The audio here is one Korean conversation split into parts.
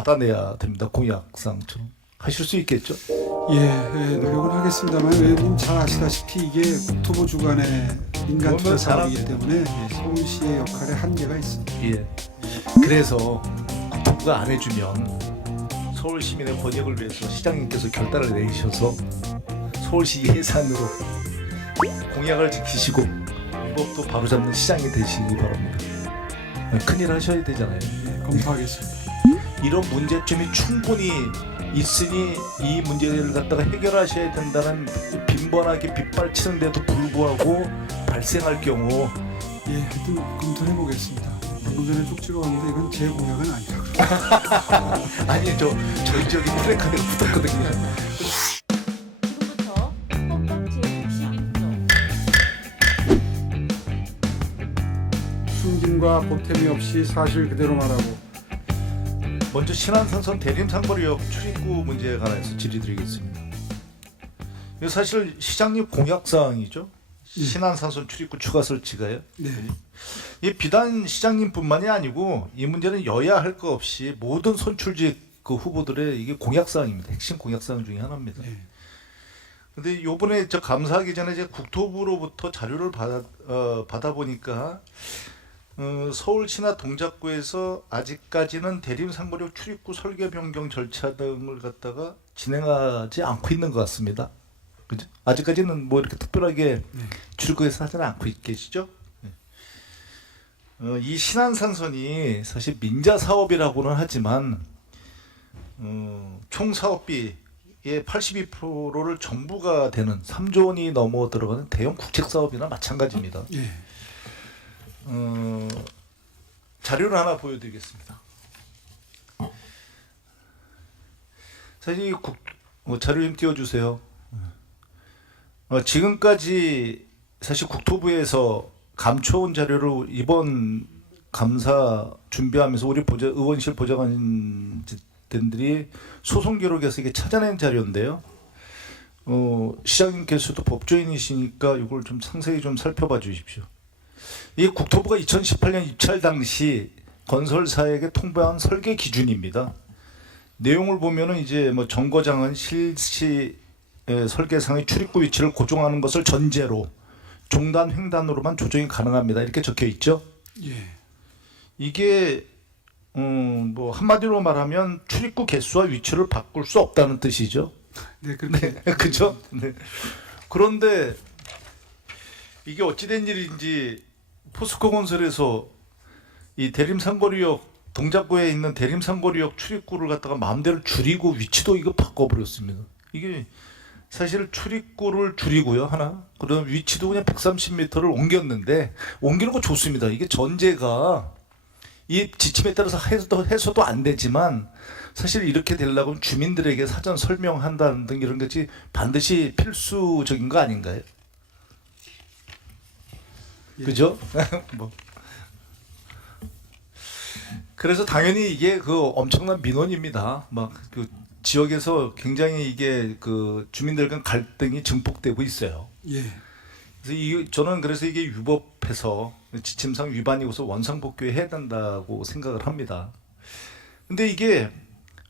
받아내야 됩니다. 공약상처럼 하실 수 있겠죠? 예, 노력은 하겠습니다만 의원님 잘 아시다시피 이게 국토부 주관의 민간 투자 사업이기 때문에 서울시의 역할에 한계가 있습니다. 예. 그래서 국토부가 안 해주면 서울 시민의 번역을 위해서 시장님께서 결단을 내리셔서 서울시 예산으로 공약을 지키시고 위법도 바로잡는 시장이 되시기 바랍니다. 큰일 하셔야 되잖아요. 예, 검토하겠습니다. 이런 문제점이 충분히 있으니 이 문제를 갖다가 해결하셔야 된다는 빈번하게 빗발치는데도 불구하고 발생할 경우 예, 하여튼 검토해 보겠습니다. 방금 전에 쭉 찍어봤는데 이건 제 공약은 아니라고. 아니 저희 저기 트랙하게 붙었거든요. 지금부터 헌법 제66조 숨김과 보탬이 없이 사실 그대로 말하고. 먼저 신안산선 대림상거리역 출입구 문제에 관해서 질의드리겠습니다. 이거 사실 시장님 공약사항이죠. 신안산선 출입구 추가 설치가요. 네. 이 비단 시장님뿐만이 아니고 이 문제는 여야 할 거 없이 모든 선출직 그 후보들의 이게 공약사항입니다. 핵심 공약사항 중에 하나입니다. 네. 근데 요번에 저 감사하기 전에 제가 국토부로부터 자료를 받아 보니까 서울시나 동작구에서 아직까지는 대림상거리역 출입구 설계 변경 절차 등을 갖다가 진행하지 않고 있는 것 같습니다. 그죠? 아직까지는 뭐 이렇게 특별하게 출입구에서 하지는 않고 계시죠? 이 신안산선이 사실 민자 사업이라고는 하지만 총 사업비의 82%를 정부가 되는 3조 원이 넘어 들어가는 대형 국책 사업이나 마찬가지입니다. 예. 자료를 하나 보여드리겠습니다. 사실 이 자료 좀 띄워주세요. 지금까지 사실 국토부에서 감춰온 자료를 이번 감사 준비하면서 우리 의원실 보좌관들이 소송 기록에서 이게 찾아낸 자료인데요. 시장님께서도 법조인이시니까 이걸 좀 상세히 좀 살펴봐 주십시오. 이 국토부가 2018년 입찰 당시 건설사에게 통보한 설계 기준입니다. 내용을 보면은 이제 뭐 정거장은 실시 설계상의 출입구 위치를 고정하는 것을 전제로 종단 횡단으로만 조정이 가능합니다. 이렇게 적혀 있죠. 예. 이게 뭐 한마디로 말하면 출입구 개수와 위치를 바꿀 수 없다는 뜻이죠. 네, 그렇게. 그죠? 네. 그런데 이게 어찌된 일인지 포스코 건설에서 이 대림상거리역 동작구에 있는 대림상거리역 출입구를 갖다가 마음대로 줄이고 위치도 이거 바꿔버렸습니다. 이게 사실 출입구를 줄이고요 하나, 그다음 위치도 그냥 130m를 옮겼는데 옮기는 거 좋습니다. 이게 전제가 이 지침에 따라서 해서도 안 되지만 사실 이렇게 되려고 하면 주민들에게 사전 설명한다는 등 이런 것이 반드시 필수적인 거 아닌가요? 예. 그죠? 뭐. 그래서 당연히 이게 그 엄청난 민원입니다. 막 그 지역에서 굉장히 이게 그 주민들 간 갈등이 증폭되고 있어요. 예. 그래서 저는 그래서 이게 위법해서 지침상 위반이고서 원상복귀해야 된다고 생각을 합니다. 근데 이게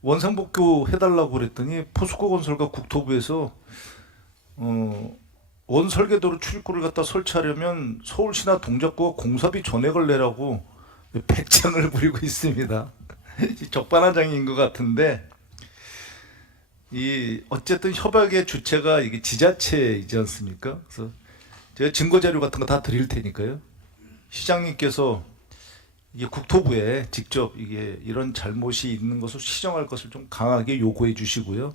원상복귀 해달라고 그랬더니 포스코 건설과 국토부에서 원설계도로 출입구를 갖다 설치하려면 서울시나 동작구가 공사비 전액을 내라고 백전을 부리고 있습니다. 적반하장인 것 같은데 이 어쨌든 협약의 주체가 이게 지자체이지 않습니까? 그래서 제가 증거 자료 같은 거 다 드릴 테니까요. 시장님께서 이게 국토부에 직접 이게 이런 잘못이 있는 것을 시정할 것을 좀 강하게 요구해 주시고요.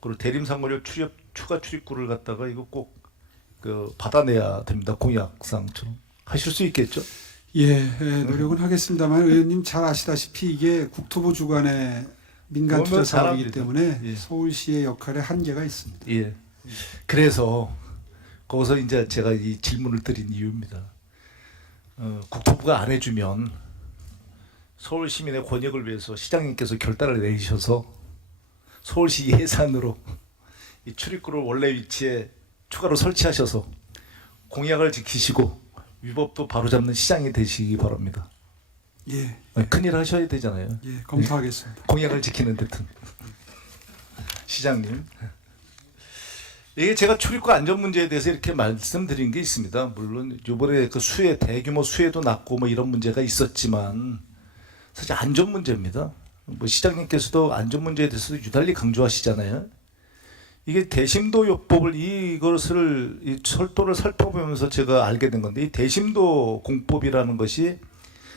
그리고 대림상거리역 추가 출입구를 갖다가 이거 꼭 받아내야 됩니다. 공약상처럼 하실 수 있겠죠? 예, 노력은 하겠습니다만 의원님 잘 아시다시피 이게 국토부 주관의 민간 투자 사업이기 때문에 예. 서울시의 역할에 한계가 있습니다. 예. 그래서 거기서 이제 제가 이 질문을 드린 이유입니다. 국토부가 안 해주면 서울 시민의 권익을 위해서 시장님께서 결단을 내리셔서 서울시 예산으로 이 출입구를 원래 위치에 추가로 설치하셔서 공약을 지키시고 위법도 바로잡는 시장이 되시기 바랍니다. 예, 큰일 하셔야 되잖아요. 예, 검토하겠습니다. 공약을 지키는 듯한 시장님. 이게 제가 출입구 안전 문제에 대해서 이렇게 말씀드린 게 있습니다. 물론 이번에 그 수해 대규모 수해도 났고 뭐 이런 문제가 있었지만 사실 안전 문제입니다. 뭐 시장님께서도 안전 문제에 대해서 유달리 강조하시잖아요. 이게 대심도요법을 이것을 이 철도를 살펴보면서 제가 알게 된 건데 이 대심도 공법이라는 것이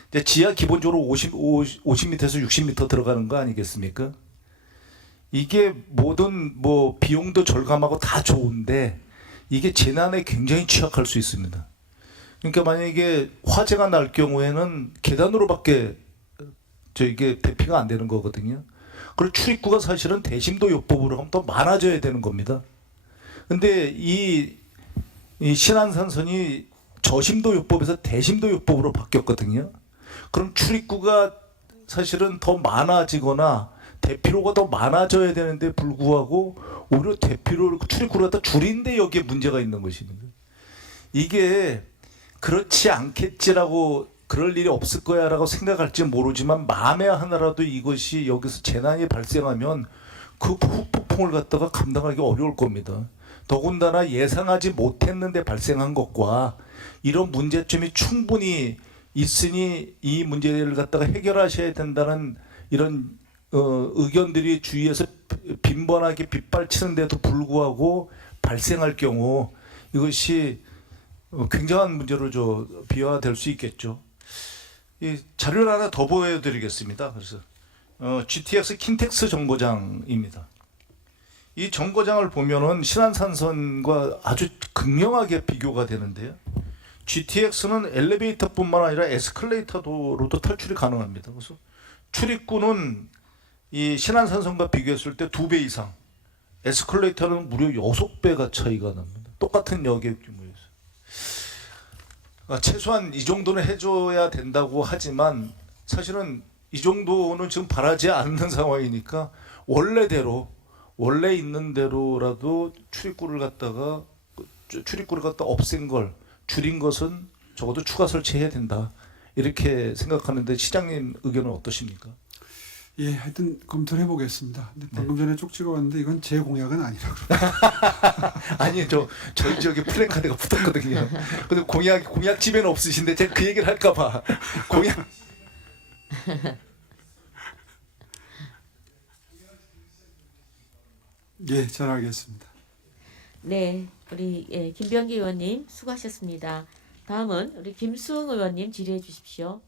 이제 지하 기본적으로 50m에서 60m 들어가는 거 아니겠습니까? 이게 모든 뭐 비용도 절감하고 다 좋은데 이게 재난에 굉장히 취약할 수 있습니다. 그러니까 만약에 화재가 날 경우에는 계단으로밖에 이게 대피가 안 되는 거거든요. 그리고 출입구가 사실은 대심도요법으로 하면 더 많아져야 되는 겁니다. 근데 이 신안산선이 저심도요법에서 대심도요법으로 바뀌었거든요. 그럼 출입구가 사실은 더 많아지거나 대피로가 더 많아져야 되는데 불구하고 오히려 대피로 출입구를 갖다 줄인데 여기에 문제가 있는 것입니다. 이게 그렇지 않겠지라고 그럴 일이 없을 거야라고 생각할지 모르지만 만에 하나라도 이것이 여기서 재난이 발생하면 그 후폭풍을 갖다가 감당하기 어려울 겁니다. 더군다나 예상하지 못했는데 발생한 것과 이런 문제점이 충분히 있으니 이 문제를 갖다가 해결하셔야 된다는 이런 의견들이 주위에서 빈번하게 빗발치는데도 불구하고 발생할 경우 이것이 굉장한 문제로 비화될 수 있겠죠. 이 자료를 하나 더 보여드리겠습니다. 그래서 GTX 킨텍스 정거장입니다. 이 정거장을 보면은 신안산선과 아주 극명하게 비교가 되는데요. GTX는 엘리베이터뿐만 아니라 에스컬레이터로도 탈출이 가능합니다. 그래서 출입구는 이 신안산선과 비교했을 때 2배 이상, 에스컬레이터는 무려 6배가 차이가 납니다. 똑같은 역의 규모에서. 최소한 이 정도는 해줘야 된다고 하지만 사실은 이 정도는 지금 바라지 않는 상황이니까 원래 있는 대로라도 출입구를 갖다 없앤 걸 줄인 것은 적어도 추가 설치해야 된다. 이렇게 생각하는데 시장님 의견은 어떠십니까? 예, 하여튼 검토를 해보겠습니다. 근데 방금 전에 쪽지가 왔는데 이건 제 공약은 아니라고. 아니 저희 저기 플래카드가 붙었거든요. 근데 공약 집에는 없으신데 제가 그 얘기를 할까봐 공약. 예, 잘 알겠습니다. 네, 우리 김병기 의원님 수고하셨습니다. 다음은 우리 김수흥 의원님 질의해 주십시오.